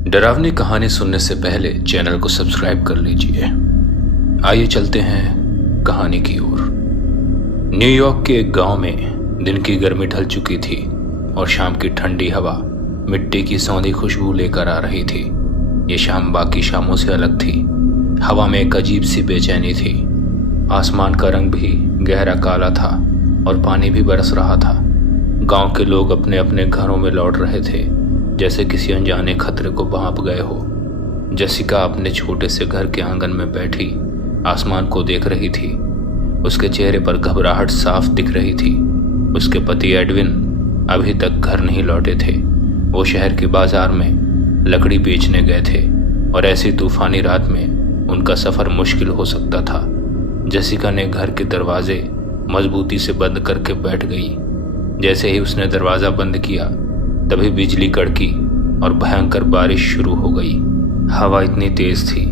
डरावनी कहानी सुनने से पहले चैनल को सब्सक्राइब कर लीजिए। आइए चलते हैं कहानी की ओर। न्यूयॉर्क के एक गांव में दिन की गर्मी ढल चुकी थी और शाम की ठंडी हवा मिट्टी की सौंधी खुशबू लेकर आ रही थी। ये शाम बाकी शामों से अलग थी। हवा में एक अजीब सी बेचैनी थी। आसमान का रंग भी गहरा काला था और पानी भी बरस रहा था। गांव के लोग अपने अपने घरों में लौट रहे थे, जैसे किसी अनजाने खतरे को भांप गए हो। जेसिका अपने छोटे से घर के आंगन में बैठी आसमान को देख रही थी। उसके चेहरे पर घबराहट साफ दिख रही थी। उसके पति एडविन अभी तक घर नहीं लौटे थे। वो शहर के बाजार में लकड़ी बेचने गए थे और ऐसी तूफानी रात में उनका सफ़र मुश्किल हो सकता था। जेसिका ने घर के दरवाजे मजबूती से बंद करके बैठ गई। जैसे ही उसने दरवाज़ा बंद किया तभी बिजली कड़की और भयंकर बारिश शुरू हो गई। हवा इतनी तेज थी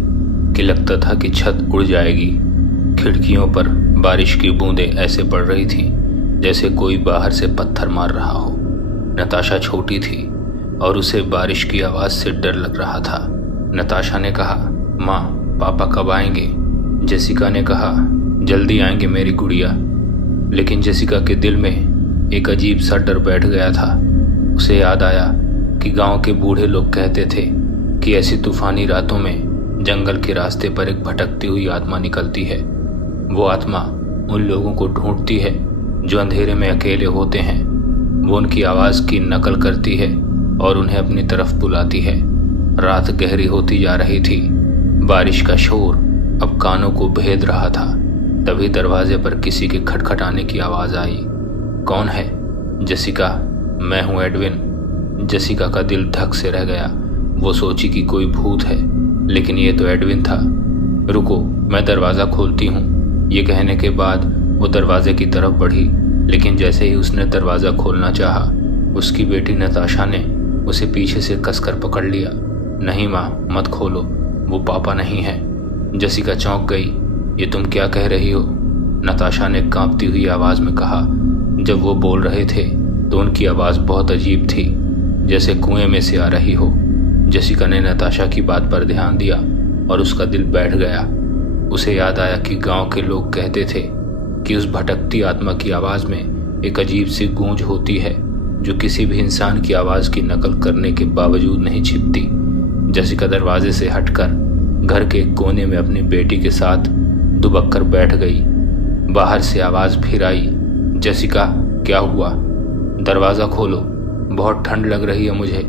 कि लगता था कि छत उड़ जाएगी। खिड़कियों पर बारिश की बूंदें ऐसे पड़ रही थी जैसे कोई बाहर से पत्थर मार रहा हो। नताशा छोटी थी और उसे बारिश की आवाज़ से डर लग रहा था। नताशा ने कहा, माँ, पापा कब आएंगे? जेसिका ने कहा, जल्दी आएंगे मेरी गुड़िया। लेकिन जेसिका के दिल में एक अजीब सा डर बैठ गया था। उसे याद आया कि गांव के बूढ़े लोग कहते थे कि ऐसी तूफानी रातों में जंगल के रास्ते पर एक भटकती हुई आत्मा निकलती है। वो आत्मा उन लोगों को ढूंढती है जो अंधेरे में अकेले होते हैं। वो उनकी आवाज़ की नकल करती है और उन्हें अपनी तरफ बुलाती है। रात गहरी होती जा रही थी। बारिश का शोर अब कानों को भेद रहा था। तभी दरवाजे पर किसी के खटखटाने की आवाज़ आई। कौन है? जेसिका, मैं हूँ एडविन। जेसिका का दिल धक से रह गया। वो सोची कि कोई भूत है, लेकिन ये तो एडविन था। रुको, मैं दरवाज़ा खोलती हूँ। ये कहने के बाद वो दरवाजे की तरफ बढ़ी, लेकिन जैसे ही उसने दरवाज़ा खोलना चाहा, उसकी बेटी नताशा ने उसे पीछे से कसकर पकड़ लिया। नहीं माँ, मत खोलो, वो पापा नहीं है। जेसिका चौंक गई। ये तुम क्या कह रही हो? नताशा ने कांपती हुई आवाज़ में कहा। जब वो बोल रहे थे तो उनकी आवाज़ बहुत अजीब थी, जैसे कुएं में से आ रही हो। जेसिका ने नताशा की बात पर ध्यान दिया और उसका दिल बैठ गया। उसे याद आया कि गांव के लोग कहते थे कि उस भटकती आत्मा की आवाज़ में एक अजीब सी गूंज होती है जो किसी भी इंसान की आवाज़ की नकल करने के बावजूद नहीं छिपती। जेसिका दरवाजे से हटकर घर के कोने में अपनी बेटी के साथ दुबक कर बैठ गई। बाहर से आवाज़ फिर आई, जेसिका, क्या हुआ? दरवाज़ा खोलो, बहुत ठंड लग रही है मुझे।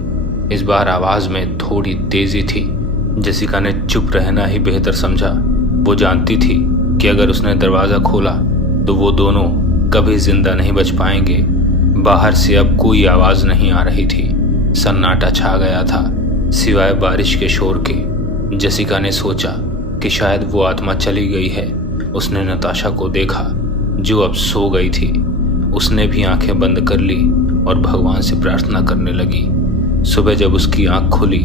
इस बार आवाज़ में थोड़ी तेज़ी थी। जेसिका ने चुप रहना ही बेहतर समझा। वो जानती थी कि अगर उसने दरवाज़ा खोला तो वो दोनों कभी जिंदा नहीं बच पाएंगे। बाहर से अब कोई आवाज़ नहीं आ रही थी। सन्नाटा छा गया था, सिवाय बारिश के शोर के। जेसिका ने सोचा कि शायद वो आत्मा चली गई है। उसने नताशा को देखा जो अब सो गई थी। उसने भी आंखें बंद कर ली और भगवान से प्रार्थना करने लगी। सुबह जब उसकी आंख खुली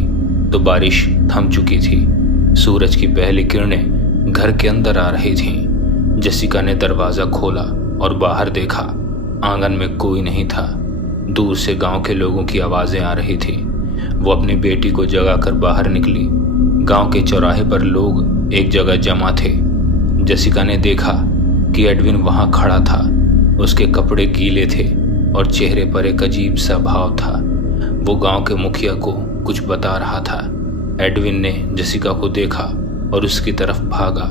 तो बारिश थम चुकी थी। सूरज की पहली किरणें घर के अंदर आ रही थीं। जेसिका ने दरवाज़ा खोला और बाहर देखा। आंगन में कोई नहीं था। दूर से गांव के लोगों की आवाज़ें आ रही थी। वो अपनी बेटी को जगाकर बाहर निकली। गांव के चौराहे पर लोग एक जगह जमा थे। जेसिका ने देखा कि एडविन वहाँ खड़ा था। उसके कपड़े गीले थे और चेहरे पर एक अजीब सा भाव था। वो गांव के मुखिया को कुछ बता रहा था। एडविन ने जेसिका को देखा और उसकी तरफ भागा।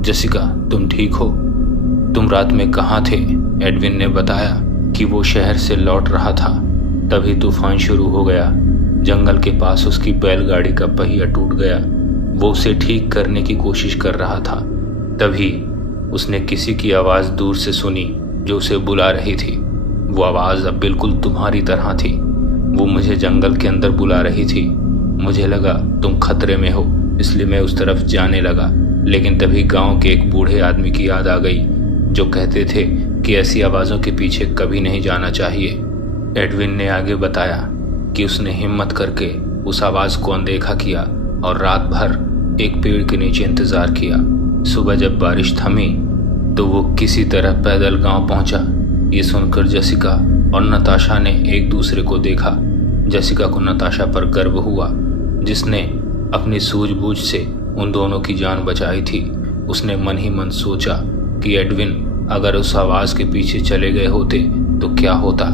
जेसिका, तुम ठीक हो? तुम रात में कहाँ थे? एडविन ने बताया कि वो शहर से लौट रहा था। तभी तूफान शुरू हो गया। जंगल के पास उसकी बैलगाड़ी का पहिया टूट गया। वो उसे ठीक करने की कोशिश कर रहा था। तभी उसने किसी की आवाज़ दूर से सुनी जो उसे बुला रही थी। वो आवाज़ अब बिल्कुल तुम्हारी तरह थी। वो मुझे जंगल के अंदर बुला रही थी। मुझे लगा तुम खतरे में हो, इसलिए मैं उस तरफ जाने लगा। लेकिन तभी गांव के एक बूढ़े आदमी की याद आ गई जो कहते थे कि ऐसी आवाज़ों के पीछे कभी नहीं जाना चाहिए। एडविन ने आगे बताया कि उसने हिम्मत करके उस आवाज़ को अनदेखा किया और रात भर एक पेड़ के नीचे इंतज़ार किया। सुबह जब बारिश थमी तो वो किसी तरह पैदल गांव पहुंचा। ये सुनकर जेसिका और नताशा ने एक दूसरे को देखा। जेसिका को नताशा पर गर्व हुआ जिसने अपनी सूझबूझ से उन दोनों की जान बचाई थी, उसने मन ही मन सोचा कि एडविन अगर उस आवाज़ के पीछे चले गए होते तो क्या होता।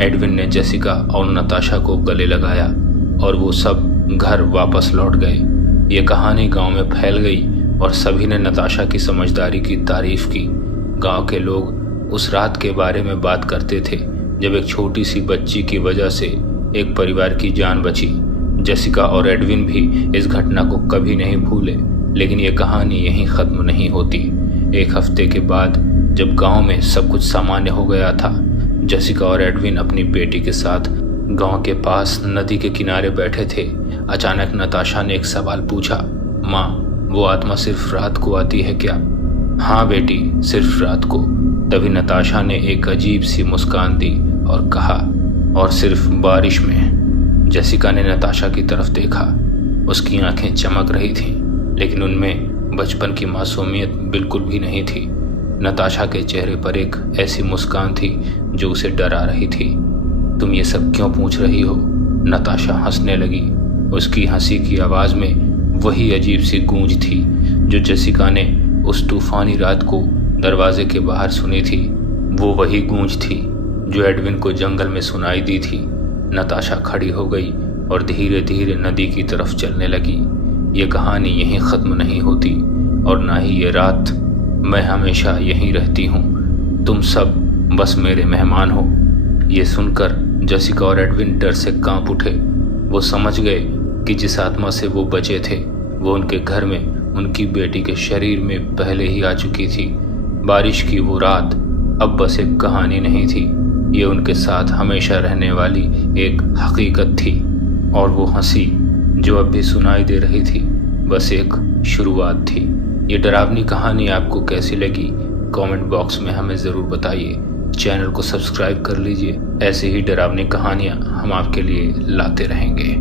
एडविन ने जेसिका और नताशा को गले लगाया और वो सब घर वापस लौट गए। ये कहानी गांव में फैल गई और सभी ने नताशा की समझदारी की तारीफ की। गांव के लोग उस रात के बारे में बात करते थे जब एक छोटी सी बच्ची की वजह से एक परिवार की जान बची। जेसिका और एडविन भी इस घटना को कभी नहीं भूले, लेकिन ये कहानी यहीं ख़त्म नहीं होती। एक हफ्ते के बाद जब गांव में सब कुछ सामान्य हो गया था, जेसिका और एडविन अपनी बेटी के साथ गांव के पास नदी के किनारे बैठे थे। अचानक नताशा ने एक सवाल पूछा, माँ, वो आत्मा सिर्फ रात को आती है क्या? हाँ बेटी, सिर्फ रात को। तभी नताशा ने एक अजीब सी मुस्कान दी और कहा, और सिर्फ बारिश में। जेसिका ने नताशा की तरफ देखा। उसकी आंखें चमक रही थीं, लेकिन उनमें बचपन की मासूमियत बिल्कुल भी नहीं थी। नताशा के चेहरे पर एक ऐसी मुस्कान थी जो उसे डरा रही थी। तुम ये सब क्यों पूछ रही हो? नताशा हंसने लगी। उसकी हंसी की आवाज़ में वही अजीब सी गूंज थी जो जेसिका ने उस तूफानी रात को दरवाजे के बाहर सुनी थी। वो वही गूंज थी जो एडविन को जंगल में सुनाई दी थी। नताशा खड़ी हो गई और धीरे धीरे नदी की तरफ चलने लगी। ये कहानी यहीं ख़त्म नहीं होती और ना ही ये रात। मैं हमेशा यहीं रहती हूँ, तुम सब बस मेरे मेहमान हो। ये सुनकर जेसिका और एडविन डर से कांप उठे। वो समझ गए कि जिस आत्मा से वो बचे थे वो उनके घर में उनकी बेटी के शरीर में पहले ही आ चुकी थी। बारिश की वो रात अब बस एक कहानी नहीं थी, ये उनके साथ हमेशा रहने वाली एक हकीकत थी। और वो हंसी जो अब भी सुनाई दे रही थी बस एक शुरुआत थी। ये डरावनी कहानी आपको कैसी लगी कमेंट बॉक्स में हमें ज़रूर बताइए। चैनल को सब्सक्राइब कर लीजिए, ऐसे ही डरावनी कहानियाँ हम आपके लिए लाते रहेंगे।